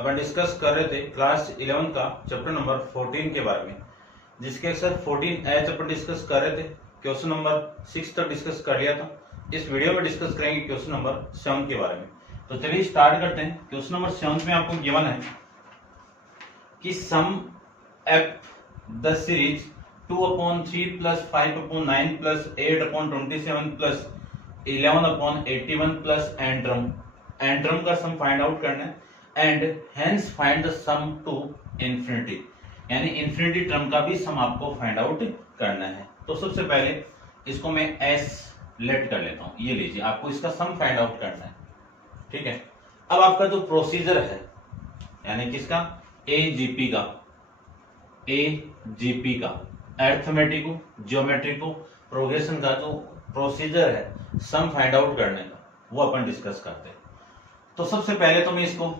अपन discuss कर रहे थे क्लास 11 का चैप्टर नंबर 14 के बारे में, जिसके अक्सर 14H अपन डिस्कस कर रहे थे। क्वेश्चन नंबर 6 तक डिस्कस कर लिया था। इस वीडियो में डिस्कस करेंगे क्वेश्चन नंबर 7 के बारे में। तो चलिए स्टार्ट करते हैं। क्वेश्चन नंबर 7 में आपको गिवन है कि sum of the series 2/3 plus 5/9 plus 8/27 plus 11/81 plus n term का सम फाइंड आउट करना है and hence find the sum to infinity, यानी इंफिनिटी टर्म का भी सम आपको फाइंड आउट करना है। तो सबसे पहले इसको मैं एस लेट कर लेता हूं। ये लीजिए, आपको इसका सम फाइंड आउट करना है, ठीक है। अब आपका जो प्रोसीजर है, यानी किसका, एजीपी का अर्थमेटिक को, ज्योमेट्री को, प्रोग्रेशन का जो प्रोसीजर है सम फाइंड आउट करने का, वो अपन डिस्कस करते हैं। तो सबसे पहले तो मैं इसको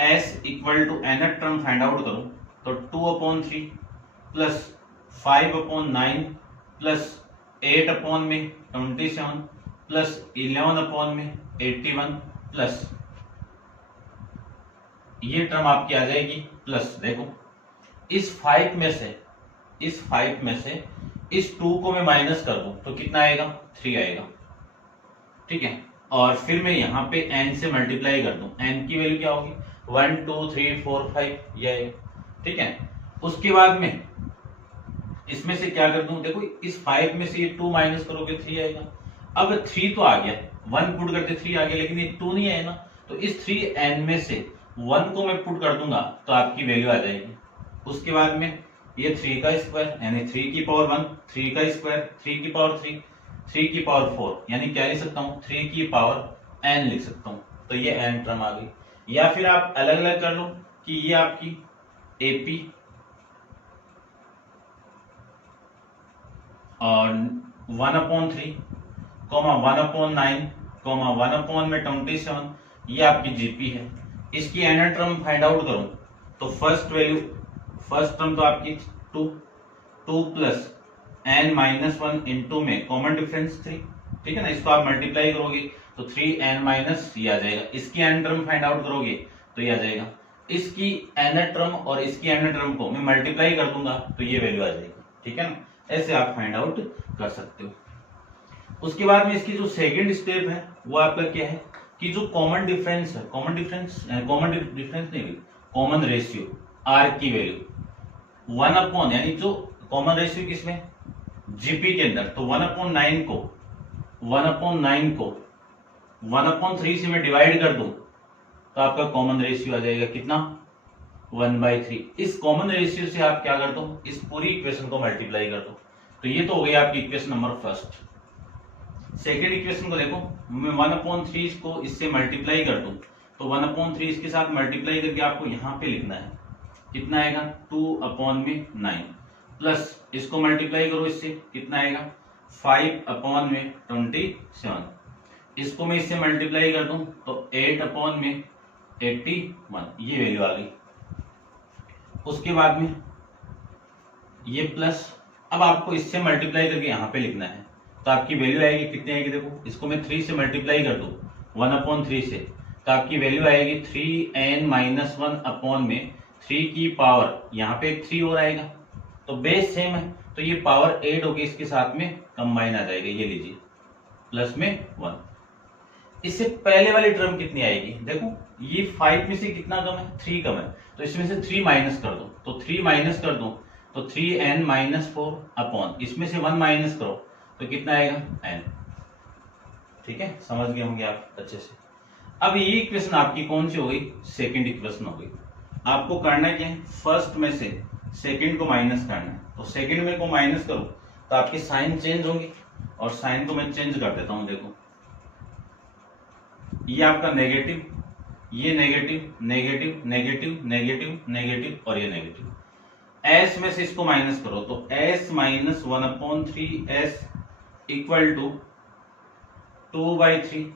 s equal to nth term find out करूं तो 2/3 प्लस 5/9 प्लस 8/27 प्लस 11/81 प्लस ये टर्म आपकी आ जाएगी प्लस। देखो इस 5 में से इस 2 को मैं माइनस कर दूं तो कितना आएगा, 3 आएगा, ठीक है। और फिर मैं यहाँ पे n से मल्टीप्लाई कर दूं, n की वैल्यू क्या होगी 1 2 3 4 5 ये आएगा, ठीक है। उसके बाद में इसमें से क्या कर दूं, देखो इस 5 में से ये 2 माइनस करोगे 3 आएगा। अब 3 तो आ गया, 1 पुट करके 3 आ गया, लेकिन ये 2 नहीं है ना, तो इस 3n में से 1 को मैं पुट कर दूंगा तो आपकी वैल्यू आ जाएगी। उसके बाद में ये 3 का स्क्वायर यानी 3 की पावर 1, 3 का स्क्वायर 3 की पावर 3, 3 की पावर 4, यानी क्या लिख सकता हूँ 3 की पावर n लिख सकता हूँ। तो ये n टर्म आ गई। या फिर आप अलग अलग कर लो कि ये आपकी AP और 1/3 1/9 1/27 ये आपकी GP है। इसकी nth टर्म फाइंड आउट करूं तो फर्स्ट टर्म तो आपकी 2 प्लस n-1 इंटू में कॉमन डिफरेंस 3, ठीक है ना। इसको आप मल्टीप्लाई करोगे तो 3n माइनस ये आ जाएगा। इसकी n टर्म फाइंड आउट करोगे तो ये आ जाएगा। इसकी nth टर्म और इसकी nth टर्म को मैं मल्टीप्लाई कर दूंगा तो ये वैल्यू आ जाएगी, ठीक है ना। ऐसे आप फाइंड आउट कर सकते हो। उसके बाद में इसकी जो सेकेंड स्टेप है वो आपका क्या है कि जो कॉमन डिफरेंस है, कॉमन रेशियो r की वैल्यु 1 यानी जो कॉमन रेशियो किसमें, जीपी के अंदर, तो 1/9 को 1/3 से मैं डिवाइड कर दूं तो आपका कॉमन रेशियो आ जाएगा कितना, 1/3। इस कॉमन रेशियो से आप क्या कर दो, इस पूरी इक्वेशन को मल्टीप्लाई कर दो। तो ये तो हो गई आपकी equation number first. Second equation को देखो, मैं 1/3 को इससे मल्टीप्लाई कर दूं तो 1/3 इसके साथ मल्टीप्लाई करके आपको यहां पे लिखना है, कितना आएगा 2/9 प्लस इसको मल्टीप्लाई करो इससे, कितना आएगा 5/27। इसको मैं इससे मल्टीप्लाई कर दूं तो 8/81, ये वैल्यू आ गई। उसके बाद में ये प्लस, अब आपको इससे मल्टीप्लाई करके यहां पे लिखना है तो आपकी वैल्यू आएगी, कितनी आएगी, देखो इसको मैं 3 से मल्टीप्लाई कर दूं 1/3 से तो आपकी वैल्यू आएगी 3n-1 में 3 की पावर, यहाँ पे एक 3 और आएगा तो बेस सेम है तो ये पावर 8 होगी, इसके साथ में कंबाइन आ जाएगा। ये लीजिए प्लस में 1। इससे पहले वाली टर्म कितनी आएगी, देखो ये 5 में से कितना कम है, 3 कम है, तो इसमें से 3 माइनस कर दो, तो 3 माइनस कर दो तो 3n-4 इसमें से 1 माइनस करो तो कितना आएगा n, ठीक है। समझ गए होंगे आप अच्छे से। अब ये इक्वेशन आपकी कौन सी हो गई, सेकंड इक्वेशन हो गई। आपको करना क्या है, फर्स्ट में से सेकंड को माइनस करना है। तो सेकंड में को माइनस करो तो आपकी साइन चेंज होंगी, और साइन को मैं चेंज कर देता हूं। देखो ये आपका नेगेटिव, ये negative negative negative negative negative और ये नेगेटिव। s में से इसको माइनस करो तो s minus 1/3s equal to 2/3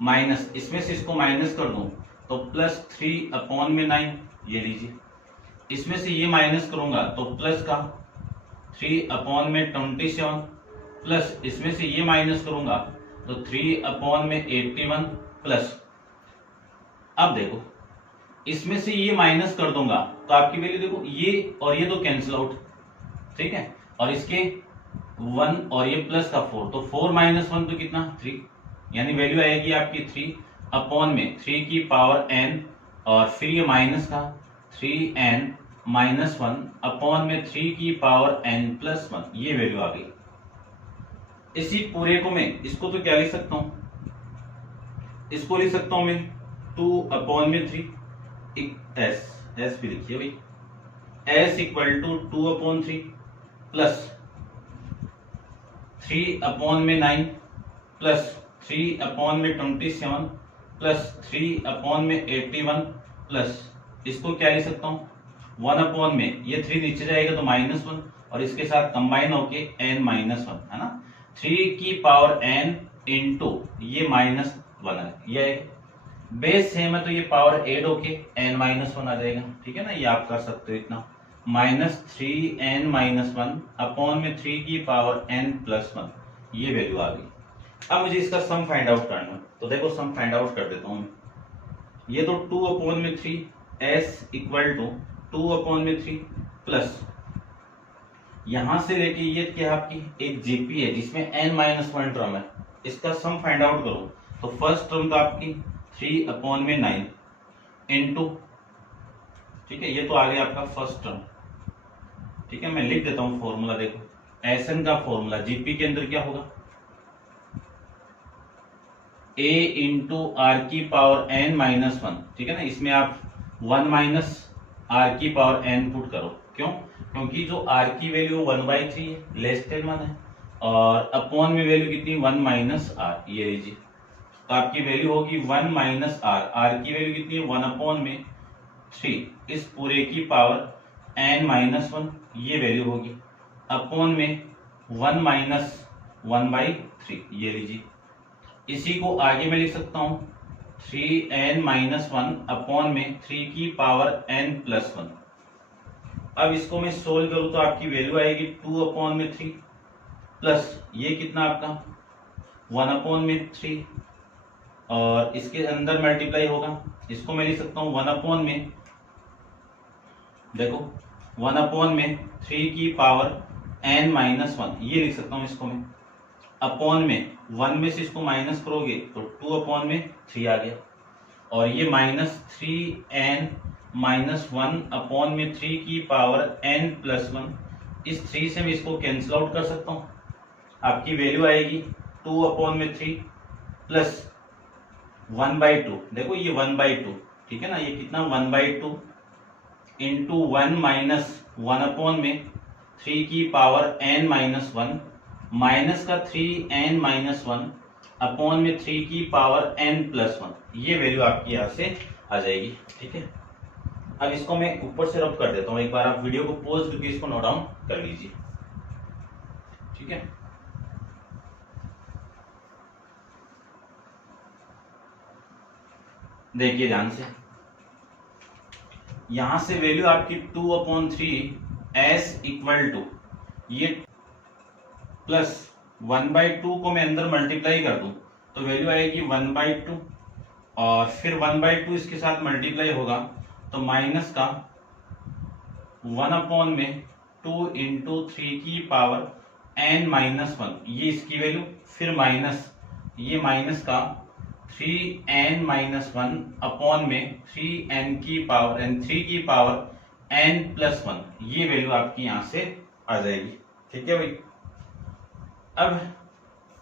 minus इसमें से इसको माइनस कर दूं तो प्लस 3/9, ये लीजिए। इसमें से ये माइनस करूंगा तो प्लस का 3/27 प्लस इसमें से ये माइनस करूंगा तो 3/81 प्लस। अब देखो इसमें से ये माइनस कर दूंगा तो आपकी वैल्यू देखो, ये और ये तो कैंसिल आउट, ठीक है, और इसके 1 और ये प्लस का 4, तो 4 माइनस 1 तो कितना 3, यानी वैल्यू आएगी आपकी 3 अपॉन में 3 की पावर n, और फिर ये माइनस का 3n माइनस 1 अपॉन में 3 की पावर n प्लस 1, ये वैल्यू आ गई। इसी पूरे को मैं इसको तो क्या लिख सकता हूं, इसको लिख सकता हूं मैं 2 अपॉन में 3, एस भी लिखिए भाई, S equal to 2 upon 3 plus 3 upon में 9 प्लस 3 अपॉन में 27 प्लस 3 अपॉन में 81 प्लस इसको क्या लिख सकता हूं 1 अपॉन में, ये 3 नीचे जाएगा तो -1 और इसके साथ कंबाइन होके n माइनस 1 है ना, 3 की पावर n इंटू ये -1 है, ये बेस सेम है तो ये पावर ऐड होके n माइनस 1 आ जाएगा, ठीक है ना, ये आप कर सकते हो इतना, -3n माइनस 1 अपॉन में 3 की पावर n प्लस 1, ये वैल्यू आ गई। अब मुझे इसका सम फाइंड आउट करना है, तो देखो सम फाइंड आउट कर देता हूं, ये तो 2 अपॉन में 3 s इक्वल टू 2 अपॉन में 3 प्लस यहां से लेके ये क्या आपकी एक जीपी है जिसमें n माइनस 1 टर्म है, इसका सम फाइंड आउट करो तो फर्स्ट टर्म तो आपकी 3 अपॉन में 9 इंटू, ठीक है, ये तो आ गया आपका फर्स्ट टर्म, ठीक है, मैं लिख देता हूं फॉर्मूला, देखो एसएन का फॉर्मूला जीपी के अंदर क्या होगा, a इंटू आर की पावर n माइनस 1, ठीक है ना, इसमें आप 1 माइनस आर की पावर n पुट करो, क्यों, क्योंकि जो r की वैल्यू 1/3 है, लेस देन 1 है, और अपॉन में वैल्यू कितनी 1 माइनस आर, ये लीजिए, तो आपकी वैल्यू होगी 1 माइनस आर, आर की वैल्यू कितनी है 1 अपॉन में 3, इस पूरे की पावर n माइनस 1, ये वैल्यू होगी अपॉन में 1 माइनस 1/3, ये लीजिए, इसी को आगे मैं लिख सकता हूं 3n माइनस 1 अपॉन में 3 की पावर n प्लस 1। अब इसको मैं सोल्व करूं तो आपकी वैल्यू आएगी 2 अपॉन में 3 प्लस ये कितना आपका 1 अपॉन में 3 और इसके अंदर मल्टीप्लाई होगा, इसको मैं लिख सकता हूं 1 अपॉन में, देखो 1 अपॉन में 3 की पावर n माइनस 1, ये लिख सकता हूं इसको मैं, अपॉन में 1 में से इसको माइनस करोगे तो 2 अपॉन में 3 आ गया, और ये -3n माइनस 1 अपॉन में 3 की पावर n प्लस 1, इस 3 से मैं इसको कैंसिल आउट कर सकता हूं, आपकी वैल्यू आएगी 2 अपॉन में 3 प्लस 1/2, देखो ये 1/2, ठीक है ना, ये कितना 1/2 इंटू 1 माइनस 1 अपॉन में 3 की पावर n माइनस 1 माइनस का 3n माइनस 1 अपॉन में 3 की पावर n प्लस 1, ये वैल्यू आपकी यहां से आ जाएगी, ठीक है। अब इसको मैं ऊपर से रब कर देता हूं, एक बार आप वीडियो को पॉज करके इसको नोट डाउन कर लीजिए, ठीक है। देखिए ध्यान से, यहां से वैल्यू आपकी 2/3 s इक्वल टू ये प्लस 1/2 को मैं अंदर मल्टीप्लाई कर दूं तो वैल्यू आएगी 1/2 और फिर 1/2 इसके साथ मल्टीप्लाई होगा तो माइनस का 1 अपॉन में 2 इंटू 3 की पावर n माइनस 1, ये इसकी वैल्यू, फिर माइनस ये माइनस का 3n माइनस 1 अपॉन में 3n की पावर n 3 की पावर n प्लस 1, ये वैल्यू आपकी यहां से आ जाएगी, ठीक है भाई। अब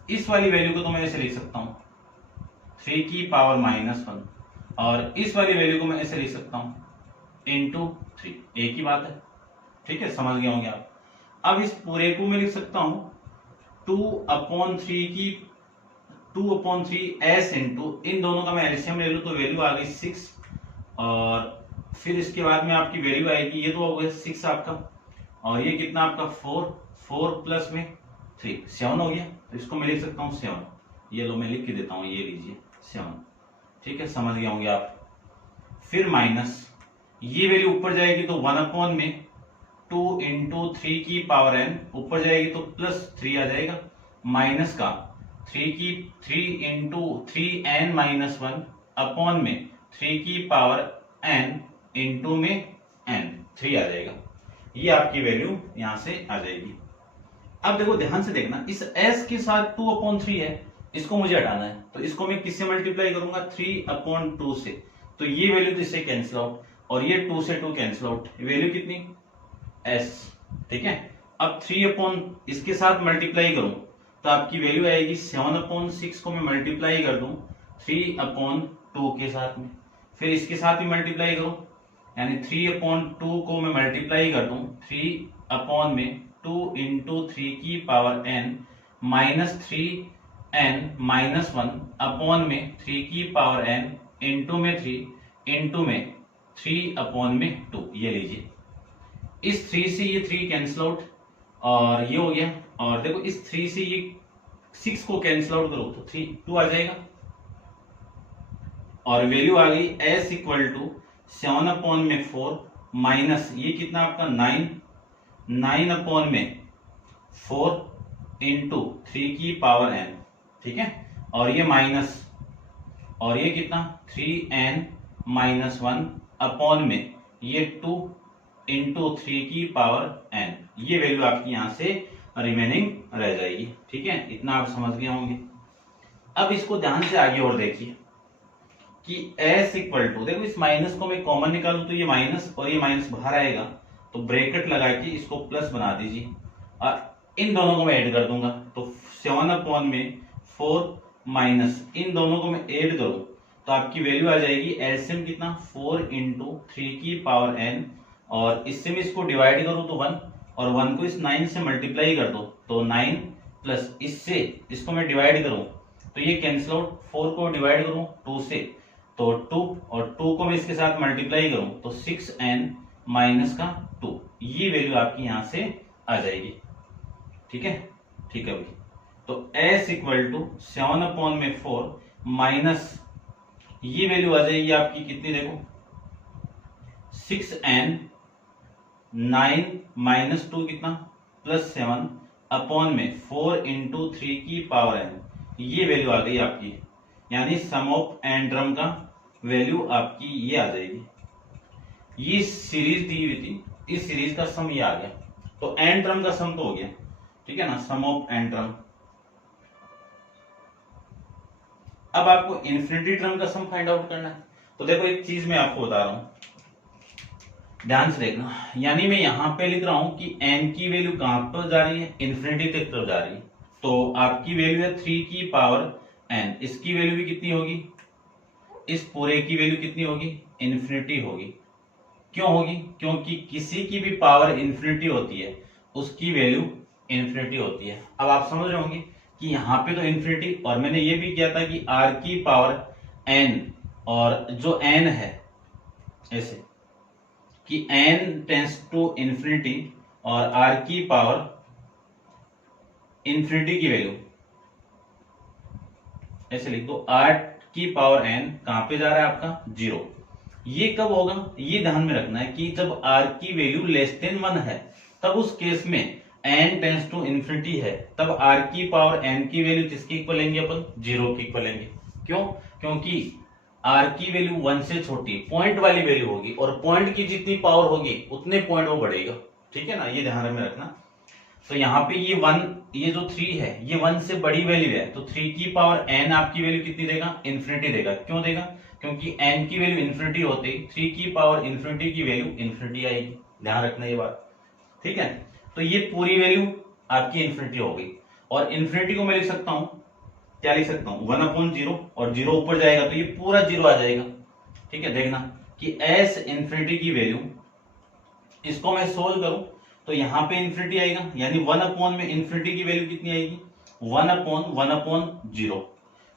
इस वाली वैल्यू को तो मैं ऐसे लिख सकता हूं 3 की पावर -1 और इस वाली वैल्यू को मैं ऐसे लिख सकता हूं इंटू 3, एक ही बात है, ठीक है, समझ गए होंगे आप। अब इस पूरे को मैं लिख सकता हूं 2/3 s इंटू, इन दोनों का मैं एलसीएम ले लूं तो वैल्यू आ गई 6 और फिर इसके बाद में आपकी वैल्यू आएगी, ये तो हो गया 6 आपका और ये कितना आपका 4 प्लस में 3 7 हो गया, तो इसको मैं लिख सकता हूँ 7, ये लो मैं लिख के देता हूँ, ये लीजिए 7, ठीक है, समझ गए होंगे आप। फिर माइनस ये वैल्यू ऊपर जाएगी तो 1 अपॉन में 2 इंटू 3 की पावर n, ऊपर जाएगी तो प्लस 3 आ जाएगा, माइनस का 3 इंटू 3n माइनस 1 अपॉन में 3 की पावर n इंटू में n 3 आ जाएगा। ये आपकी वैल्यू यहां से आ जाएगी। अब देखो ध्यान से देखना, इस s के साथ 2/3 है, इसको मुझे हटाना है, तो इसको मैं किससे मल्टीप्लाई करूंगा 3/2 से, तो ये वैल्यू तो इससे कैंसिल आउट और ये 2 से 2 कैंसिल आउट, वैल्यू कितनी s, ठीक है। अब 3 इसके साथ मल्टीप्लाई करूं तो आपकी वैल्यू आएगी 7/6 को मैं मल्टीप्लाई कर दूं 3/2 के साथ में, फिर इसके साथ भी मल्टीप्लाई करूं यानी 3/2 को मैं मल्टीप्लाई कर दूं 3/2 इंटू 3 की power n minus 3n-1 upon में 3 की पावर n इंटू में 3 इंटू में 3/2। ये लीजिए, इस 3 से ये 3 कैंसिल आउट और ये हो गया, और देखो इस 3 से ये 6 को कैंसिल आउट करो तो 2 आ जाएगा, और वैल्यू आ गई s इक्वल टू 7/4 माइनस ये कितना आपका 9/4 इंटू 3 की पावर n, ठीक है, और ये माइनस, और ये कितना 3n-1 अपॉन में ये 2 इंटू 3 की पावर n, ये वैल्यू आपकी यहां से रिमेनिंग रह जाएगी, ठीक है। इतना आप समझ गए होंगे। अब इसको ध्यान से आगे और देखिए कि s इक्वल टू, देखो इस माइनस को मैं कॉमन निकालूं तो ये माइनस और ये माइनस बाहर आएगा, तो ब्रैकेट लगा के इसको प्लस बना दीजिए और इन दोनों को मैं ऐड कर दूंगा, तो 7/4 माइनस इन दोनों को मैं ऐड करूं तो आपकी वैल्यू आ जाएगी एलसीएम कितना 4 इंटू 3 की पावर n, और इससे मैं इसको डिवाइड करूं तो 1, और 1 को इस 9 से मल्टीप्लाई कर दो तो 9 प्लस इससे इसको मैं डिवाइड करूं तो ये कैंसिल आउट, 4 को डिवाइड करूं 2 से तो 2, और 2 को मैं इसके साथ मल्टीप्लाई करूं तो 6n-2, ये वैल्यू आपकी यहां से आ जाएगी, ठीक है। ठीक है भाई, तो s इक्वल टू 7/4 माइनस ये वैल्यू आ जाएगी आपकी कितनी, देखो 6n-9 कितना प्लस 7 अपॉन में 4 इंटू 3 की पावर n, ये वैल्यू आ गई आपकी, यानी सम ऑफ एंड्रम का वैल्यू आपकी ये आ जाएगी। ये सीरीज दी हुई थी, इस सीरीज का सम ये आ गया, तो एंड्रम का सम तो हो गया, ठीक है ना, सम ऑफ एंड्रम। अब आपको इन्फिनिटी टर्म का सम फाइंड आउट करना है, तो देखो एक चीज मैं आपको बता रहा हूं, ध्यान से देखना, यानी मैं यहां पे लिख रहा हूं कि n की वैल्यू कहां पर जा रही है, इन्फिनिटी तक जा रही है, तो आपकी वैल्यू है 3 की पावर n, इसकी वैल्यू भी कितनी होगी, इस पूरे की वैल्यू कितनी होगी, इन्फिनिटी होगी। क्यों होगी, क्योंकि किसी की भी पावर इन्फिनिटी होती है उसकी वैल्यू इन्फिनिटी होती है। अब आप समझ रहे होंगे कि यहाँ पे तो इन्फिनिटी, और मैंने ये भी किया था कि r की पावर n, और जो n है ऐसे कि n टेंस टू इन्फिनिटी और r की पावर इन्फिनिटी की वैल्यू ऐसे लिख दो, r की पावर n कहां पे जा रहा है आपका 0। ये कब होगा, ये ध्यान में रखना है कि जब r की वैल्यू लेस देन 1 है, तब उस केस में n टेंस टू इन्फिनिटी है, तब r की पावर n की वैल्यू किसकी इक्वल लेंगे अपन, 0 की इक्वल लेंगे। क्यों, क्योंकि r की वैल्यू 1 से छोटी पॉइंट वाली वैल्यू होगी, और पॉइंट की जितनी पावर होगी उतने पॉइंट वो बढ़ेगा, ठीक है ना, ये ध्यान में रखना। तो यहाँ पे ये 1, ये जो 3 है ये 1 से बड़ी वैल्यू है, तो 3 की पावर n आपकी वैल्यू कितनी देगा, इन्फिनिटी देगा। क्यों देगा, क्योंकि n की वैल्यू इन्फिनिटी होते 3 की पावर इन्फिनिटी की वैल्यू इन्फिनिटी आएगी, ध्यान रखना ये बात, ठीक है। तो ये पूरी वैल्यू आपकी इन्फिनिटी हो गई, और इन्फिनिटी को मैं लिख सकता हूं, क्या लिख सकता हूं 1/0, और 0 ऊपर जाएगा तो ये पूरा 0 आ जाएगा, ठीक है। देखना कि s इन्फिनिटी की वैल्यू, इसको मैं सोल्व करूं तो यहां पे इन्फिनिटी आएगा, यानी 1 में इन्फिनिटी की वैल्यू कितनी आएगी 1/1/0,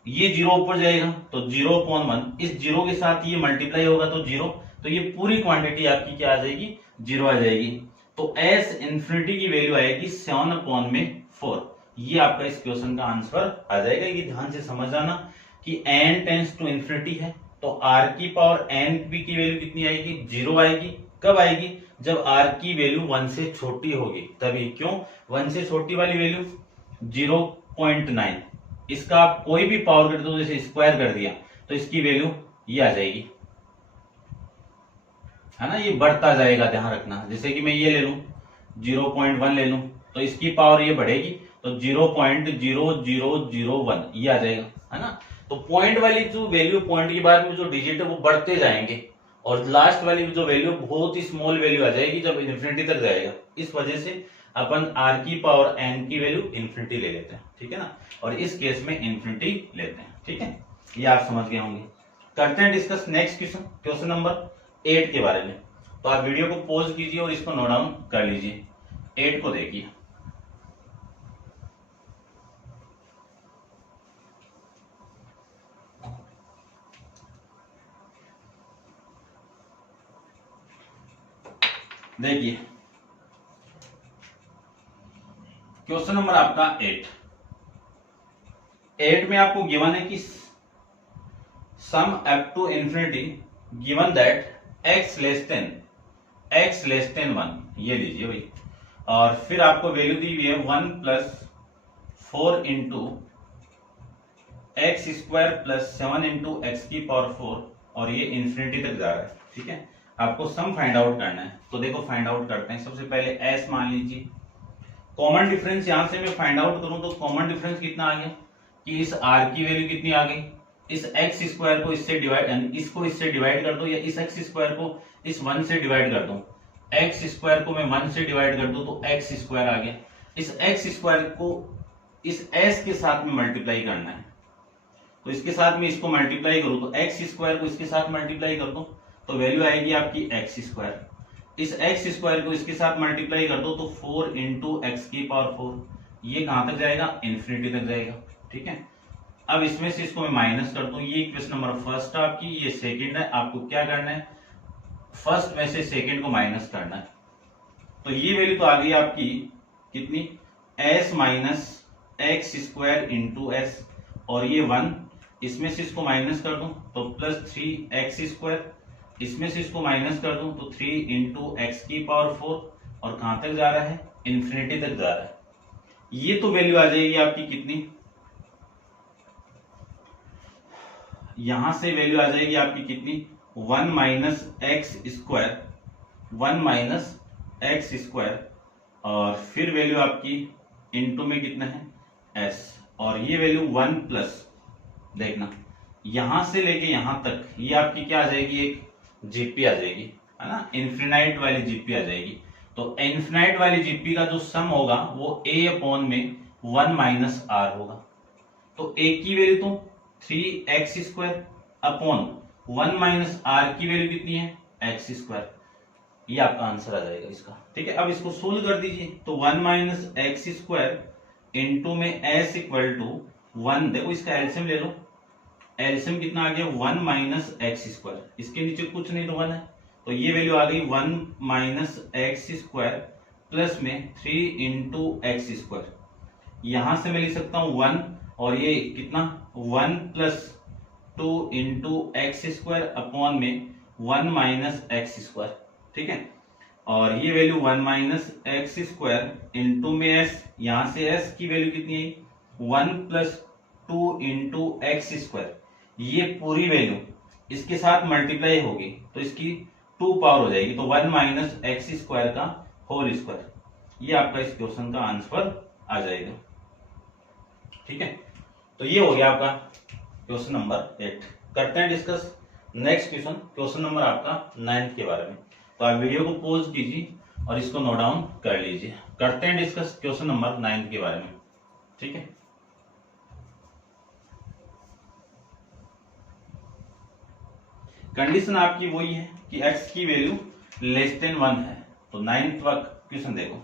ये 0 ऊपर जाएगा तो 0/1, इस 0 के साथ ये मल्टीप्लाई होगा तो 0, तो ये पूरी क्वांटिटी आपकी क्या आ जाएगी 0 आ जाएगी। तो s इन्फिनिटी की वैल्यू आएगी 7/4, ये आपका इस क्वेश्चन का आंसर आ जाएगा। ये ध्यान से समझ आना कि n टेंस टू इन्फिनिटी है, तो r की पावर n की वैल्यू कितनी आएगी 0 आएगी। कब आएगी, जब r की वैल्यू 1 से छोटी होगी तभी। क्यों, 1 से छोटी वाली वैल्यू 0.9, इसका आप कोई भी पावर कर दो, जैसे स्क्वायर कर दिया तो इसकी वैल्यू ये आ जाएगी, है ना, ये बढ़ता जाएगा, ध्यान रखना। जैसे कि मैं ये ले लूं 0.1 ले लूं तो इसकी पावर ये बढ़ेगी तो 0.0001 ये आ जाएगा, है ना। तो पॉइंट वाली जो वैल्यू, पॉइंट के बाद में जो डिजिट है वो बढ़ते जाएंगे और लास्ट वाली जो वैल्यू बहुत ही स्मॉल वैल्यू आ जाएगी जब इन्फिनिटी तक जाएगा। इस वजह से अपन r की पावर n की वैल्यू इन्फिनिटी ले लेते हैं, ठीक है ना, और इस केस में इन्फिनिटी लेते हैं, ठीक है। ये आप समझ गए होंगे। करते हैं discuss next question, question number 8 के बारे में। तो आप वीडियो को पॉज कीजिए और इसको नोट डाउन कर लीजिए। 8 को देखिए। देखिए क्वेश्चन नंबर आपका 8 में आपको गिवन है कि sum up to infinity given that x less than 1, ये लीजिए भाई। और फिर आपको वैल्यू दी हुई है 1 + 4 into x square plus 7 into x की पावर 4 और ये इंफिनिटी तक जा रहा है, ठीक है। आपको सम फाइंड आउट करना है, तो देखो फाइंड आउट करते हैं। सबसे पहले s मान लीजिए। कॉमन डिफरेंस यहां से मैं फाइंड आउट करूं तो कॉमन डिफरेंस कितना आ गया कि इस r की वैल्यू कितनी आ गई, इस एक्स स्क्वायर को इससे डिवाइड, इसको इससे डिवाइड कर दो या इस एक्स स्क्वायर को इस 1 से डिवाइड कर दो। एक्स स्क्वायर को मैं 1 से डिवाइड कर दूं तो एक्स स्क्वायर आ गया। इस एक्स स्क्वायर को इस s के साथ में मल्टीप्लाई करना है, तो इसके साथ में इसको मल्टीप्लाई करूं तो एक्स स्क्वायर को इसके साथ मल्टीप्लाई कर दो तो वैल्यू आएगी आपकी एक्स स्क्वायर। इस एक्स स्क्वायर को इसके साथ मल्टीप्लाई कर दो तो 4 इंटू एक्स की पावर 4, ये कहां तक जाएगा, इन्फिनिटी तक जाएगा, ठीक है। अब इसमें से इसको मैं माइनस कर दूं, ये क्वेश्चन नंबर फर्स्ट आपकी, ये सेकंड है। आपको क्या करना है, फर्स्ट में से सेकंड को माइनस करना है। तो ये वैल्यू तो आ गई आपकी कितनी, s minus x square into S, और ये 1, इसमें से इसको माइनस कर दूं तो प्लस 3x स्क्वायर, इसमें से इसको माइनस कर दूं तो 3 इंटू एक्स की पावर 4 और कहां तक जा रहा है, इन्फिनिटी तक जा रहा है। ये तो वैल्यू आ जाएगी आपकी कितनी, यहां से वैल्यू आ जाएगी आपकी कितनी, 1 minus x square, 1 minus x square, और फिर वैल्यू आपकी इंटू में कितना है s, और ये वैल्यू 1 प्लस, देखना यहां से लेके यहां तक ये आपकी क्या आ जाएगी, एक जीपी आ जाएगी, है ना, इन्फिनाइट वाली जीपी आ जाएगी। तो इन्फिनाइट वाली जीपी का जो सम होगा वो a अपॉन में 1 माइनस r होगा। तो a की वैल्यू तो 3x square upon 1 minus r की वैल्यू कितनी है, x स्क्वायर, ये आपका आंसर आ जाएगा इसका, ठीक है। अब इसको सोल्व कर दीजिए तो 1 माइनस एक्स स्क्वायर इंटू में s इक्वल टू 1, देखो इसका एलसीएम ले लो, एलसीएम कितना आ गया, 1 माइनस एक्स स्क्वायर, इसके नीचे कुछ नहीं तो 1 है, तो ये वैल्यू आ गई 1 माइनस एक्स स्क्वायर प्लस में 3 इंटू एक्स स्क्वायर। यहां से मैं लिख सकता हूं 1, और ये कितना 1 plus 2 into x square upon में 1 माइनस एक्स स्क्वायर, ठीक है। और ये value 1 minus x square into में s, यहां से s की वैल्यू कितनी है, 1 प्लस 2 इंटू एक्स स्क्वायर, ये पूरी वैल्यू इसके साथ मल्टीप्लाई होगी तो इसकी 2 पावर हो जाएगी, तो 1 माइनस एक्स स्क्वायर का होल स्क्वायर, ये आपका इस क्वेश्चन का आंसर आ जाएगा, ठीक है। तो ये हो गया आपका क्वेश्चन नंबर 8। करते हैं discuss next question, question number आपका 9 के बारे में। तो आप वीडियो को पॉज कीजिए और इसको नोट डाउन कर लीजिए। करते हैं डिस्कस क्वेश्चन नंबर 9 के बारे में, ठीक है। कंडीशन आपकी वही है कि x की वैल्यू लेस देन 1 है। तो 9th क्वेश्चन देखो,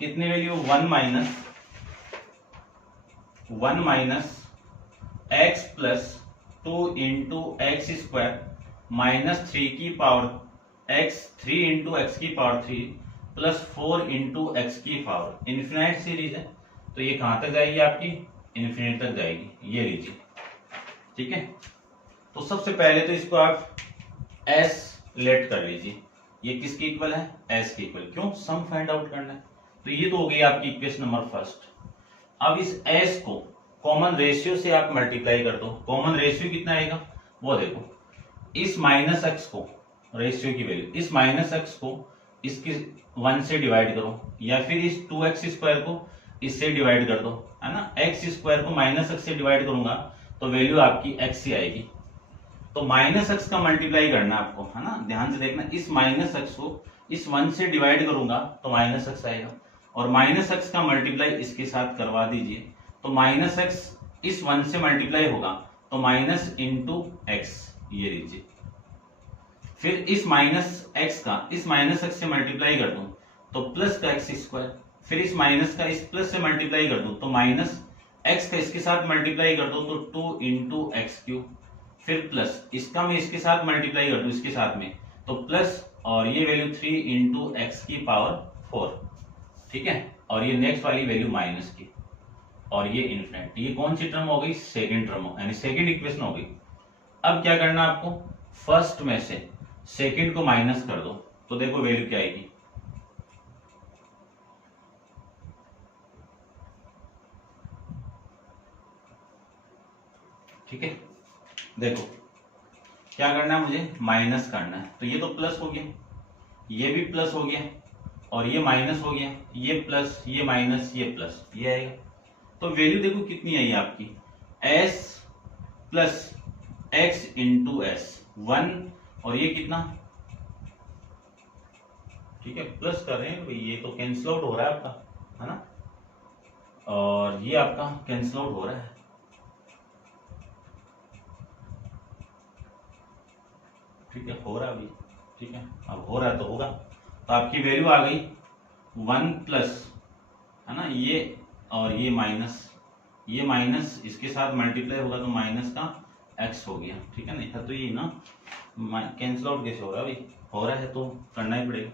कितनी value, 1 minus x plus 2 into x square minus 3 की पावर x, 3 इंटू एक्स की पावर 3 प्लस 4 इंटू एक्स की पावर, इन्फिनाइट सीरीज है तो ये कहां तक जाएगी आपकी, इन्फिनिटी तक जाएगी, ये लीजिए, ठीक है। तो सबसे पहले तो इसको आप s लेट कर लीजिए, ये किसके इक्वल है, s के इक्वल, क्यों, सम फाइंड आउट करना है। तो ये तो हो गई आपकी इक्वेशन नंबर फर्स्ट। अब इस s को कॉमन रेशियो से आप मल्टीप्लाई कर दो, कॉमन रेशियो कितना आएगा वो देखो, इस माइनस x को रेशियो की वैल्यू, इस माइनस एक्स को इसकी 1 से डिवाइड करो या फिर इस 2x स्क्वायर को इससे डिवाइड कर दो, है ना। एक्स स्क्वायर को माइनस एक्स से डिवाइड करूंगा तो वैल्यू आपकी एक्स ही आएगी। तो माइनस एक्स का मल्टीप्लाई करना है आपको, है ना, ध्यान से देखना। इस माइनस एक्स को इस 1 से डिवाइड करूंगा तो माइनस एक्स आएगा, और माइनस एक्स का मल्टीप्लाई इसके साथ करवा दीजिए तो माइनस एक्स इस 1 से मल्टीप्लाई होगा तो माइनस इंटू एक्स, ये लीजिए। फिर इस माइनस एक्स का इस माइनस एक्स से मल्टीप्लाई कर दूं तो प्लस का एक्स स्क्वायर, फिर इस माइनस का इस प्लस से मल्टीप्लाई कर दूं तो माइनस एक्स का इसके साथ मल्टीप्लाई कर दो तो 2 इंटू एक्स क्यूब, फिर प्लस इसका मैं इसके साथ मल्टीप्लाई कर दूं इसके साथ में तो प्लस, और ये वैल्यू 3 इंटू एक्स की पावर 4, ठीक है। और ये नेक्स्ट वाली वैल्यू माइनस की, और ये इनफिनिट। ये कौन सी टर्म हो गई? सेकंड टर्म, यानी सेकंड इक्वेशन हो गई। अब क्या करना आपको, फर्स्ट में से सेकंड को माइनस कर दो तो देखो वैल्यू क्या आएगी, ठीक है। देखो क्या करना है मुझे, माइनस करना है, तो ये तो प्लस हो गया, ये भी प्लस हो गया, और ये माइनस हो गया, ये प्लस, ये माइनस, ये प्लस, ये आएगा। तो वैल्यू देखो कितनी आई आपकी, s plus x into S 1, और ये कितना, ठीक है, प्लस कर रहे हैं भाई, ये तो कैंसिल आउट हो रहा है आपका, है ना, और ये आपका कैंसिल आउट हो रहा है, ठीक है, हो रहा है अभी, ठीक है, अब हो रहा है तो होगा। तो आपकी वैल्यू आ गई 1 प्लस, है ना, ये और ये माइनस इसके साथ मल्टीप्लाई होगा तो माइनस का एक्स हो गया, ठीक है। नहीं था तो ये ना कैंसिल आउट कैसे हो रहा है भाई, हो रहा है तो करना ही पड़ेगा।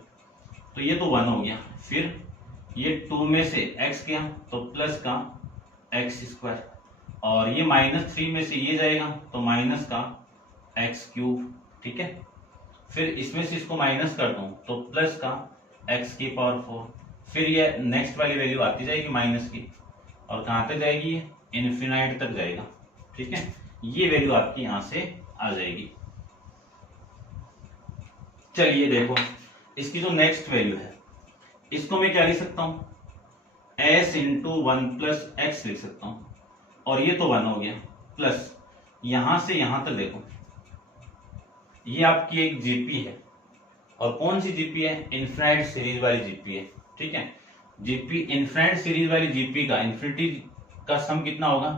तो ये तो 1 हो गया, फिर ये 2 में से x गया तो प्लस का एक्स स्क्वायर, और ये -3 में से ये जाएगा तो माइनस का एक्स क्यूब, ठीक है। फिर इसमें से इसको माइनस कर दूं तो प्लस का एक्स की पावर 4, फिर ये नेक्स्ट वाली वैल्यू आती जाएगी माइनस की, और कहां तक जाएगी, ये इन्फिनाइट तक जाएगा, ठीक है। ये वैल्यू आपकी यहां से आ जाएगी। चलिए देखो इसकी जो नेक्स्ट वैल्यू है, इसको मैं क्या लिख सकता हूं, s इंटू 1 प्लस एक्स लिख सकता हूं, और ये तो 1 हो गया, प्लस यहां से यहां तक देखो, ये आपकी एक जीपी है, और कौन सी जीपी है, इनफिनाइट सीरीज वाली जीपी है, ठीक है। जीपी इनफिनाइट सीरीज वाली जीपी का इन्फिनिटी का सम कितना होगा,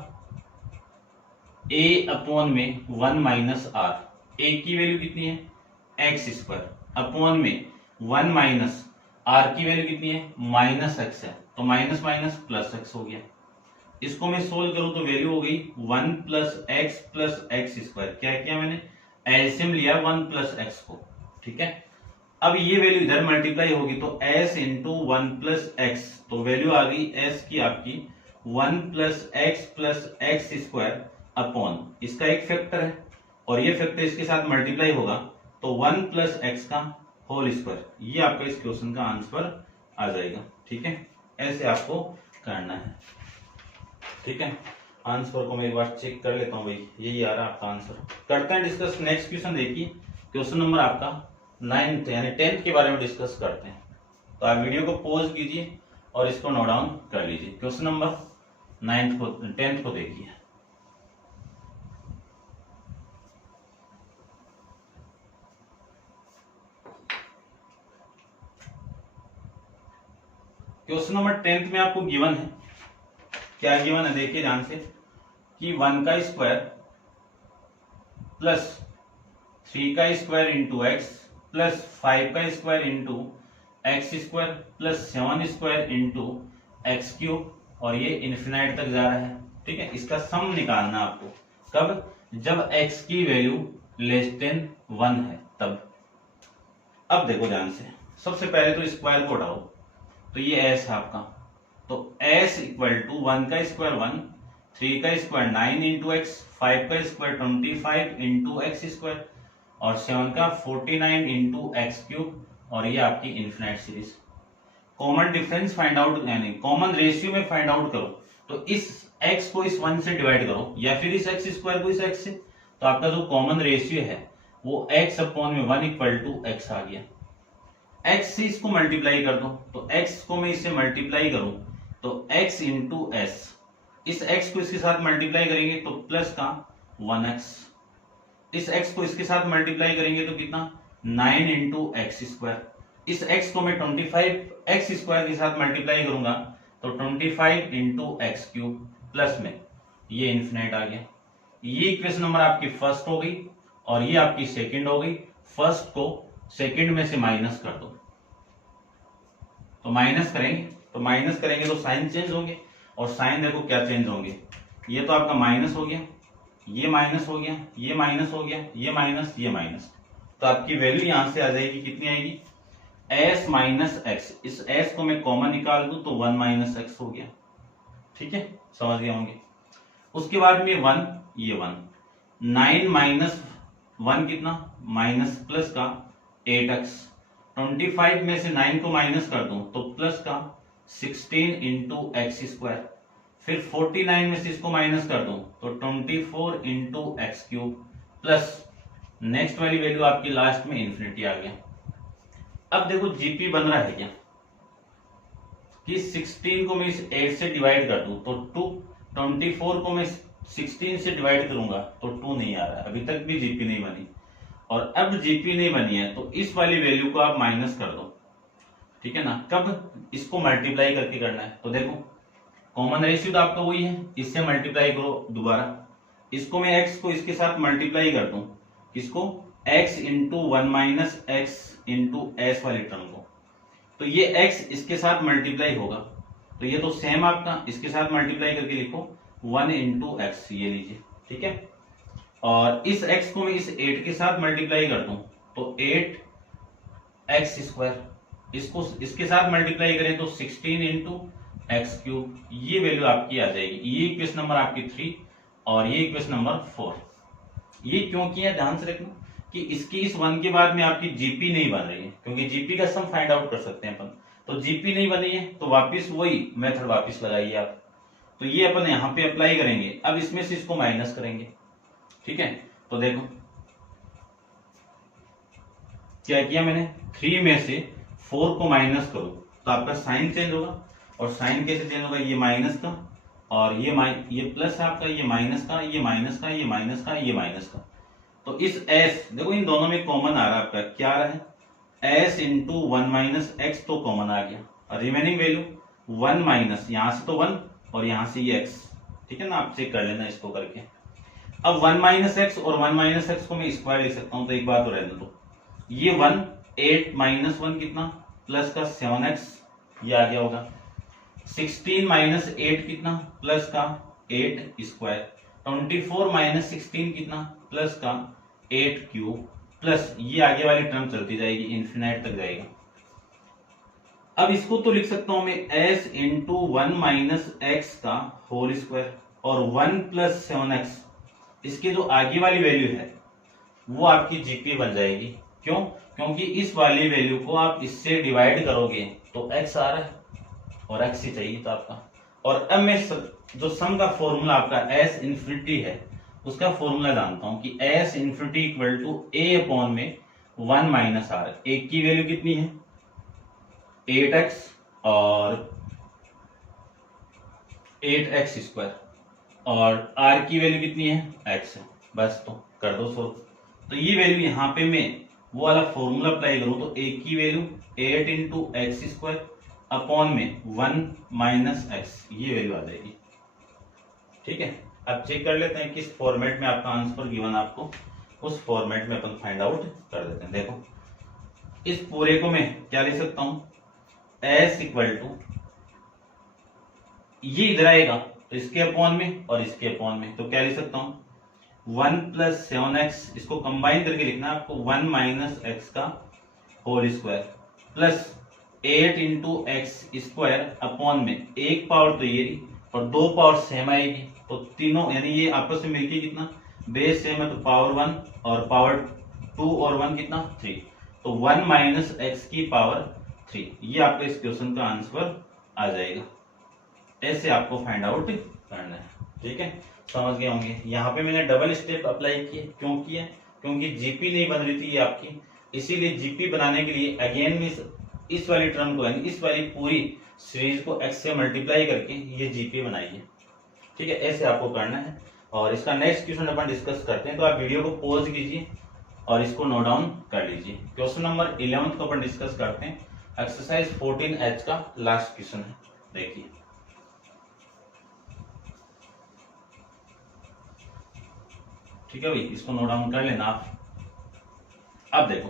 a अपॉन में 1 माइनस आर, ए की वैल्यू कितनी है, एक्स स्क्वायर, अपॉन में 1 माइनस आर की वैल्यू कितनी है, माइनस एक्स है, तो माइनस माइनस प्लस एक्स हो गया। इसको मैं सोल्व करूं तो वैल्यू हो गई 1 प्लस एक्स स्क्वायर, क्या किया मैंने, एलसीएम लिया 1 प्लस एक्स को, ठीक है। अब ये वैल्यू इधर मल्टीप्लाई होगी तो s इंटू 1 प्लस एक्स, तो वैल्यू आ गई s की आपकी 1 प्लस एक्स स्क्वायर अपॉन इसका एक फैक्टर है, और ये फैक्टर इसके साथ मल्टीप्लाई होगा तो 1 प्लस एक्स का होल स्क्वायर, ये आपका इस क्वेश्चन का आंसर आ जाएगा, ठीक है। ऐसे आपको करना है, ठीक है। आंसर को मैं एक बार चेक कर लेता हूँ भाई, यही आ रहा है आपका आंसर। करते हैं डिस्कस नेक्स्ट क्वेश्चन, देखिए क्वेश्चन नंबर आपका 9th यानी 10th के बारे में डिस्कस करते हैं। तो आप वीडियो को पॉज कीजिए और इसको नोट डाउन कर लीजिए। क्वेश्चन नंबर 10th को देखिए। क्वेश्चन नंबर 10th में आपको गिवन है, क्या गिवन है देखिए ध्यान से, कि 1 का स्क्वायर प्लस 3 का स्क्वायर इंटू एक्स प्लस 5 का square into x square plus 7 square into x cube, और ये इन्फिनाइट तक जा रहा है, ठीक है। इसका सम निकालना आपको, कब, जब x की वैल्यू लेस देन 1 है तब। अब देखो ध्यान से, सबसे पहले तो स्क्वायर को उठाओ, तो ये s है आपका, तो s इक्वल टू 1 का स्क्वायर 1, 3 का स्क्वायर 9 इंटू एक्स, 5 का स्क्वायर 25 इंटू एक्स स्क्वायर, और 7 का 49 इंटू एक्स क्यूब, और ये आपकी infinite series. Common difference find out, यानी कॉमन रेशियो में फाइंड आउट करो, तो इस x को इस 1 से डिवाइड करो या फिर इस एक्स स्क्वायर को इस x से, तो आपका जो कॉमन रेशियो है वो x अपॉन में 1 इक्वल टू x आ गया। x से इसको मल्टीप्लाई कर दो, तो x को मैं इससे मल्टीप्लाई करूं तो x इंटू एस, इस x को इसके साथ मल्टीप्लाई करेंगे तो प्लस का 1x, इस x को इसके साथ मल्टीप्लाई करेंगे तो कितना 9 इंटू एक्स स्क्वायर, इस x को मैं 25 एक्स स्क्वायर के साथ मल्टीप्लाई करूंगा तो 25 इंटू एक्स क्यूब प्लस में ये इन्फिनिट आ गया। ये इक्वेशन नंबर आपकी फर्स्ट हो गई और ये आपकी सेकंड हो गई। फर्स्ट को सेकंड में से माइनस कर दो, तो माइनस करेंगे तो साइन चेंज होंगे, और साइन देखो क्या चेंज होंगे, ये तो आपका माइनस हो गया, ये माइनस हो गया, ये माइनस हो गया, ये माइनस, ये माइनस, तो आपकी वैल्यू यहां से आ जाएगी, कितनी आएगी s माइनस एक्स, इस s को मैं कॉमन निकाल दूं तो 1 माइनस एक्स हो गया। ठीक है, समझ गए होंगे। उसके बाद में 1, ये 1, 9 माइनस 1 कितना माइनस प्लस का 8x, 25 में से 9 को माइनस कर दूं तो प्लस का 16 इंटू एक्स स्क्वायर, फिर 49 में से इसको माइनस कर दूं तो 24 into x cube plus next वाली वैल्यू आपकी लास्ट में इन्फिनिटी आ गया। अब देखो जीपी बन रहा है क्या कि 16 को मैं इस 8 से डिवाइड कर दूं तो 2, 24 को मैं 16 से डिवाइड करूंगा तो 2 नहीं आ रहा है, अभी तक भी जीपी नहीं बनी। और अब जीपी नहीं बनी है तो इस वाली वैल्यू को आप माइनस कर दो, ठीक है ना। कब इसको मल्टीप्लाई करके करना है, तो देखो कॉमन रेशियो तो आपका वही है, इससे मल्टीप्लाई करो दोबारा, इसको मैं x को इसके साथ मल्टीप्लाई कर दूं, किसको x into 1 minus x into S वाली टर्म को, तो ये x इसके साथ मल्टीप्लाई होगा, तो ये तो सेम आपका इसके साथ मल्टीप्लाई करके लिखो 1 इंटू एक्स, ये लीजिए, ठीक है। और इस x को मैं इस 8 के साथ मल्टीप्लाई कर दूं तो 8 एक्स स्क्वायर, इसको इसके साथ मल्टीप्लाई करें तो 16 इंटू एक्स क्यूब, ये वैल्यू आपकी आ जाएगी। ये इक्वेशन नंबर आपकी 3 और ये इक्वेशन नंबर 4। ये क्यों किया ध्यान से रखना कि इसकी इस 1 के बाद में आपकी जीपी नहीं बन रही है, क्योंकि जीपी का सम फाइंड आउट कर सकते हैं अपन, तो जीपी नहीं बनी है तो वापिस वही मेथड वापिस लगाइए आप, तो ये अपन यहाँ पे अप्लाई करेंगे। अब इसमें से इसको माइनस करेंगे, ठीक है। तो देखो क्या किया मैंने, 3 में से 4 को माइनस करो तो आपका साइन चेंज होगा, और साइन कैसे चेंज होगा, ये माइनस का और ये प्लस है आपका, ये माइनस का, ये माइनस का, ये माइनस का, ये माइनस का, तो इस s देखो इन दोनों में कॉमन आ रहा है आपका, क्या आ रहा है s इंटू 1 माइनस एक्स, तो कॉमन आ गया, और रिमेनिंग वैल्यू 1 माइनस यहां से तो 1 और यहां से ये x, ठीक है ना, आप चेक कर लेना इसको करके। अब 1 माइनस एक्स और 1 माइनस एक्स को मैं स्क्वायर लिख सकता हूं, तो एक बात तो रहने दो, ये 1 8 माइनस 1 कितना प्लस का 7x, ये आ गया होगा। 16 माइनस 8 कितना प्लस का 8 स्क्वायर, 24 माइनस 16 कितना प्लस का 8 क्यूब, प्लस ये आगे वाली टर्म चलती जाएगी, इन्फिनाइट तक जाएगा। अब इसको तो लिख सकता हूं मैं s इंटू 1 माइनस एक्स का होल स्क्वायर और 1 प्लस 7x, इसकी जो आगे वाली वैल्यू है वो आपकी जीपी बन जाएगी। क्यों, क्योंकि इस वाली वैल्यू को आप इससे डिवाइड करोगे तो x आ रहा है और x ही चाहिए था आपका। और अब मैं जो सम का फॉर्मूला आपका s इंफिनिटी है उसका फॉर्मूला जानता हूं कि s infinity equal to a upon में 1 माइनस आर, एक की वैल्यू कितनी है 8x और 8x स्क्वायर, और r की वैल्यू कितनी है x है, बस तो कर दो सोल्व। तो ये वैल्यू यहाँ पे मैं वो वाला फॉर्मूला अप्लाई करूं तो a की value 8 into x square upon में 1 माइनस एक्स, ये वैल्यू आ जाएगी, ठीक है। अब चेक कर लेते हैं किस फॉर्मेट में आपका आंसर गिवन, आपको उस फॉर्मेट में अपन फाइंड आउट कर देते हैं। देखो इस पूरे को मैं क्या ले सकता हूं, s इक्वल टू, ये इधर आएगा तो इसके अपॉन में और इसके अपॉन में, तो क्या ले सकता हूं 1 प्लस 7x, इसको कंबाइन करके लिखना है आपको, 1 माइनस एक्स का whole square plus 8 into x square upon में, एक पावर तो ये रही और 2 पावर सेम आएगी, तो तीनों यानी ये आपस में मिलके कितना बेस सेम है, तो पावर 1 और पावर 2 और 1 कितना 3, तो 1 माइनस एक्स की पावर 3, ये आपका इस क्वेश्चन का आंसर आ जाएगा। ऐसे आपको फाइंड आउट करना है, ठीक है, समझ गए होंगे। यहाँ पे मैंने डबल स्टेप अप्लाई किए, क्यों किया, क्योंकि जीपी नहीं बन रही थी ये आपकी, इसीलिए जीपी बनाने के लिए अगेन इस वाली टर्म को यानी इस वाली पूरी सीरीज को x से मल्टीप्लाई करके ये जीपी बनाइए। ठीक है, ऐसे आपको करना है और इसका नेक्स्ट क्वेश्चन अपन डिस्कस करते हैं। तो आप वीडियो को पॉज कीजिए और इसको नोट डाउन कर लीजिए। क्वेश्चन नंबर 11 को अपन डिस्कस करते हैं। एक्सरसाइज 14H का लास्ट क्वेश्चन है, देखिए। ठीक है भाई, इसको नोट डाउन कर लेना आप। अब देखो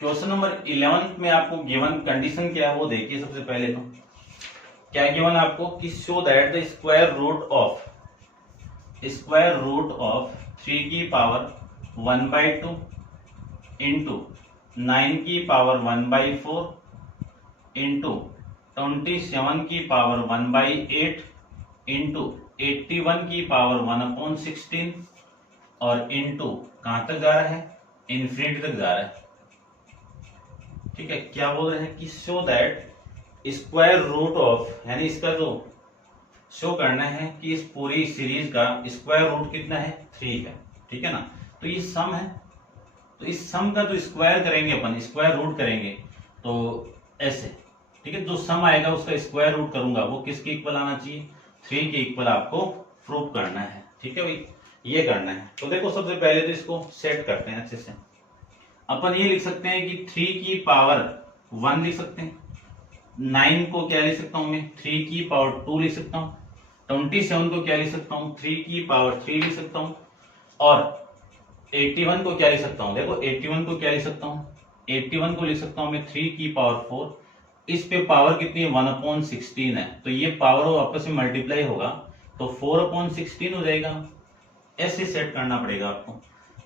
क्वेश्चन नंबर 11 में आपको गिवन कंडीशन क्या है वो देखिए। सबसे पहले तो क्या गिवन आपको कि show that the square root of 3 की पावर 1/2 इंटू 9 की पावर 1/4 इंटू 27 की पावर 1/8 इंटू 81 की पावर 1/16 और इंटू कहां तक जा रहा है, इन्फिनिटी तक जा रहा है। ठीक है, क्या बोल रहे हैं कि show that square root of, यानी इसका जो शो करना है कि इस पूरी सीरीज का स्क्वायर रूट कितना है, 3 है। ठीक है ना, तो ये सम है, तो इस सम का जो स्क्वायर करेंगे अपन, स्क्वायर रूट करेंगे तो ऐसे। ठीक है, जो सम आएगा उसका स्क्वायर रूट करूंगा वो किसके इक्वल आना चाहिए, 3 के इक्वल आपको प्रूव करना है। ठीक है भाई, ये करना है। तो देखो सबसे पहले तो इसको सेट करते हैं अच्छे से। अपन ये लिख सकते हैं कि 3 की पावर 1 लिख सकते हैं, 9 को क्या लिख सकता हूं मैं, 3 की पावर 2 लिख सकता हूं, 27 को क्या लिख सकता हूं, 3 की पावर 3 लिख सकता हूं, और 81 को क्या लिख सकता हूं, देखो 81 को क्या लिख सकता हूं, 81 को लिख सकता हूं मैं 3 की पावर 4। इस पे पावर कितनी है, 1/16 है, तो ये पावर आपस में मल्टीप्लाई होगा तो 4/16 हो जाएगा। ऐसे सेट करना पड़ेगा आपको।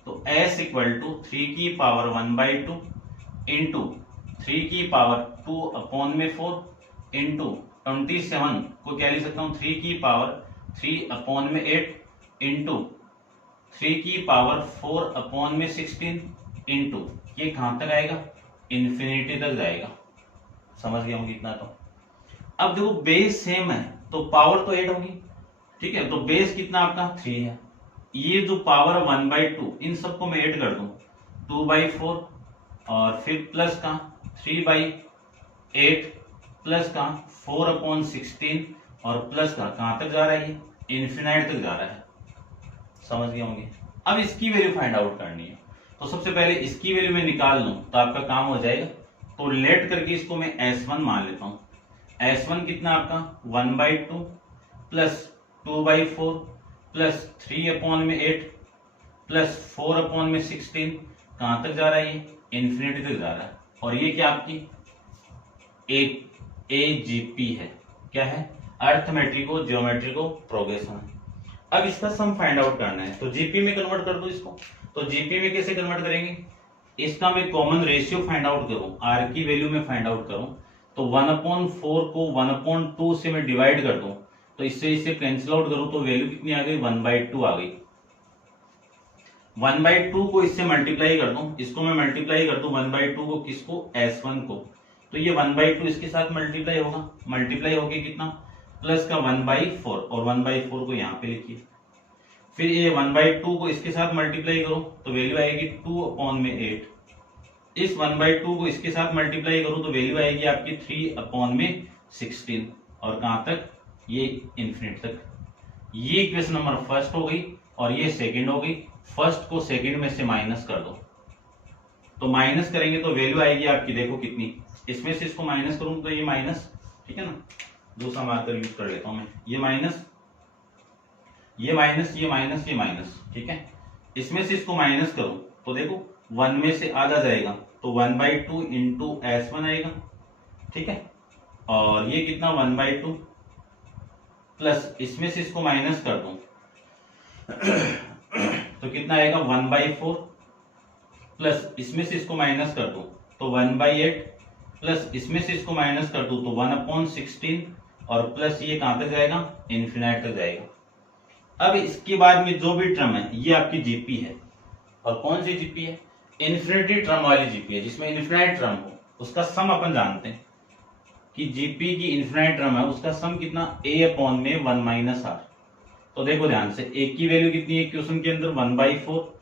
तो s इक्वल टू 3 की पावर 1/2 इंटू 3 की पावर 2/4 इंटू 27 को क्या लिख सकता हूँ, 3 की पावर 3/8 इंटू 3 की पावर 4/16 इंटू ये कहां तक आएगा, इन्फिनिटी तक जाएगा। समझ गया हूँ कितना। तो अब देखो बेस सेम है तो पावर तो 8 होगी। ठीक है, तो बेस कितना आपका 3 है, ये जो पावर 1/2 इन सबको मैं ऐड कर दूं 2/4 और फिर प्लस का 3/8 प्लस का 4/16 और प्लस का कहां तक जा रहा है, ये इन्फिनाइट तक जा रहा है। समझ गए होंगे। अब इसकी वैल्यू फाइंड आउट करनी है, तो सबसे पहले इसकी वैल्यू मैं निकाल लूं तो आपका काम हो जाएगा। तो लेट करके इसको मैं S1 मान लेता हूं। S1 कितना आपका 1/2 प्लस 2/4 प्लस 3/8 प्लस 4/16 कहां तक जा रहा है, ये इन्फिनिटी तक जा रहा है। और ये क्या आपकी AGP है, क्या है, अर्थमेटिको ज्योमेट्रिको प्रोग्रेशन है। अब इसका सम फाइंड आउट करना है, तो जीपी में कन्वर्ट कर दो इसको। तो जीपी में कैसे कन्वर्ट करेंगे, इसका मैं कॉमन रेशियो फाइंड आउट करूं, आर की वैल्यू में फाइंड आउट करूं तो 1/4 को 1/2 से मैं डिवाइड कर दूं तो इससे कैंसिल आउट करूं तो वैल्यू कितनी आ गई, 1/2 आ गई। 1/2 को इससे मल्टीप्लाई कर दूं, इसको मैं मल्टीप्लाई कर दूं 1/2 को, किसको, S1 को, तो ये 1/2 इसके साथ मल्टीप्लाई होगा, मल्टीप्लाई होके कितना, प्लस का 1/4 और 1/4 को यहाँ पे लिखिए। फिर ये 1/2 को इसके साथ मल्टीप्लाई करो तो वैल्यू आएगी 2/8। इस 1/2 को इसके साथ मल्टीप्लाई करो तो वैल्यू आएगी आपकी 3/16 और कहां तक, ये इन्फिनिट तक। ये इक्वेशन नंबर फर्स्ट हो गई और ये सेकंड हो गई। फर्स्ट को सेकंड में से माइनस कर दो, तो माइनस करेंगे तो वैल्यू आएगी आपकी, देखो कितनी, इसमें से इसको माइनस करूं तो ये माइनस, ठीक है ना, दूसरा मार्कर यूज कर लेता हूं मैं, ये माइनस, ये माइनस, ये माइनस, ये माइनस। ठीक है, इसमें से इसको माइनस करो तो देखो 1 में से आधा जाएगा तो 1/2 इंटू S1 आएगा। ठीक है, और ये कितना 1/2 प्लस इसमें से इसको माइनस कर दो तो कितना आएगा 1/4 प्लस इसमें से इसको माइनस कर दो तो 1/8 प्लस इसमें से इसको माइनस कर दो तो 1/16 और प्लस ये कहां तक जाएगा, इन्फिनाइट तक जाएगा। अब इसके बाद में जो भी टर्म है ये आपकी जीपी है, और कौन सी जीपी है, इन्फिनिटी टर्म वाली जीपी है, जिसमें इन्फिनाइट टर्म हो उसका सम अपन जानते हैं कि जीपी की इन्फिनाइट टर्म है उसका सम कितना, A/1 -r। तो देखो ध्यान से, ए की वैल्यू कितनी है क्वेश्चन के अंदर 1/4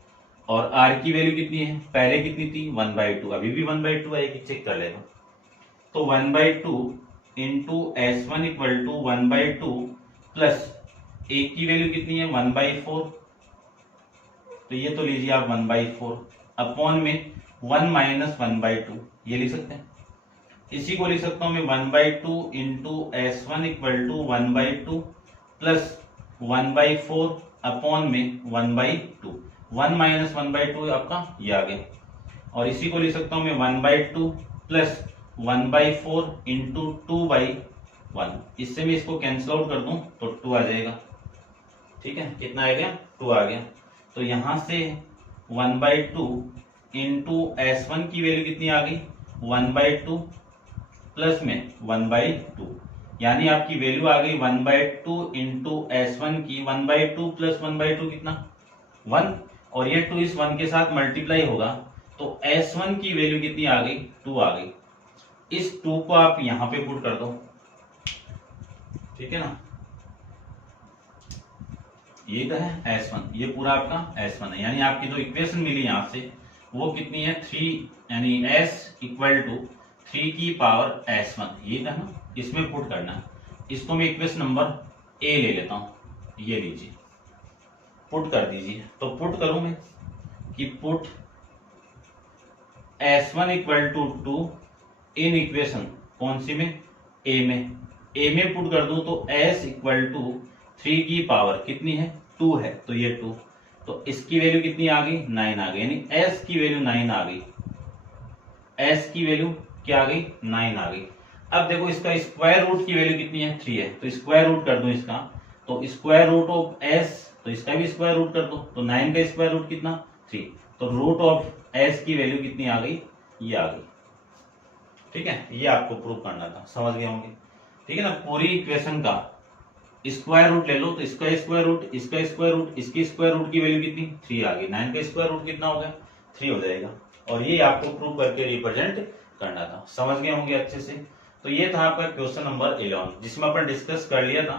और आर की वैल्यू कितनी है, पहले कितनी थी 1/2, अभी भी 1/2 है कि चेक कर लेना। तो 1/2 into S1 equal to 1/2 plus a की वैल्यू कितनी है 1/4, तो ये तो लीजिए आप 1/4 अपॉन में 1 माइनस 1/2, ये लिख सकते हैं। इसी को लिख सकता हूं मैं 1/2 into S1 equal to 1/2 plus 1/4 upon में 1/2, 1 माइनस 1/2 आपका ये आ गया। और इसी को लिख सकता हूं मैं 1/2 प्लस 1/4 इंटू 2/1, इससे मैं इसको कैंसिल आउट कर दूं तो 2 आ जाएगा। ठीक है, कितना आ गया 2 आ गया। तो यहां से 1/2 इंटू S1 की वैल्यू कितनी आ गई 1/2 प्लस में 1/2, यानी आपकी वैल्यू आ गई 1/2 इंटू S1 की 1/2 प्लस 1/2 कितना 1, और ये 2 इस 1 के साथ मल्टीप्लाई होगा तो S1 की वैल्यू कितनी आ गई 2 आ गई। इस 2 को आप यहां पे पुट कर दो, ठीक है ना, ये तो है S1, ये पूरा आपका S1 है, यानी आपकी जो इक्वेशन मिली यहां से वो कितनी है 3, यानी S इक्वल टू 3 की पावर S1, ये था ना, इसमें पुट करना है। इसको मैं इक्वेशन नंबर A ले लेता हूं, ये लीजिए, पुट कर दीजिए। तो पुट करूं मैं कि put S1 equal to 2 in equation कौन सी में A में पुट कर दूं तो S इक्वल टू 3 की पावर कितनी है 2 है, तो ये 2, तो इसकी वैल्यू कितनी आ गई 9 आ गई, यानी S की वैल्यू 9 आ गई, S की वैल्यू क्या आ गई 9 आ गई। अब देखो इसका स्क्वायर रूट की वैल्यू कितनी है 3 है, तो स्क्वायर रूट कर दो इसका, तो स्क्वायर रूट ऑफ S, तो इसका भी स्क्वायर रूट कर दो, तो 9 का स्क्वायर रूट कितना 3, तो रूट ऑफ S की वैल्यू कितनी आ गई, ये आ गई। ठीक है, ये आपको प्रूव करना था, समझ गए होंगे। ठीक है ना, पूरी इक्वेशन का स्क्वायर रूट ले लो, तो इसका स्क्वायर रूट, इसका स्क्वायर रूट, इसकी स्क्वायर रूट की वैल्यू कितनी 3 आ गई, 9 का स्क्वायर रूट कितना हो गया 3 हो जाएगा, और ये आपको प्रूव करके रिप्रेजेंट करना था, समझ गए होंगे अच्छे से। तो ये था आपका क्वेश्चन नंबर 11, जिसमें अपन डिस्कस कर लिया था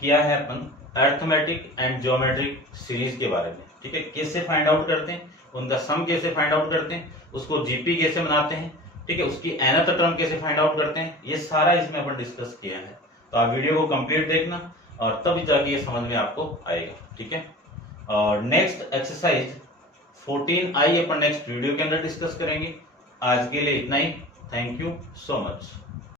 क्या है अपन अर्थमेटिक एंड ज्योमेट्रिक सीरीज के बारे में। ठीक है, कैसे फाइंड आउट करते हैं, उनका सम कैसे फाइंड आउट करते हैं, उसको जीपी कैसे बनाते हैं, ठीक है, उसकी nth टर्म कैसे फाइंड आउट करते हैं, ये सारा इसमें अपन डिस्कस किया है। तो आप वीडियो को कंप्लीट देखना और तब जाके ये समझ में आपको आएगा। ठीक है, और नेक्स्ट एक्सरसाइज 14I अपन नेक्स्ट वीडियो के अंदर डिस्कस करेंगे। आज के लिए इतना ही, थैंक यू सो मच।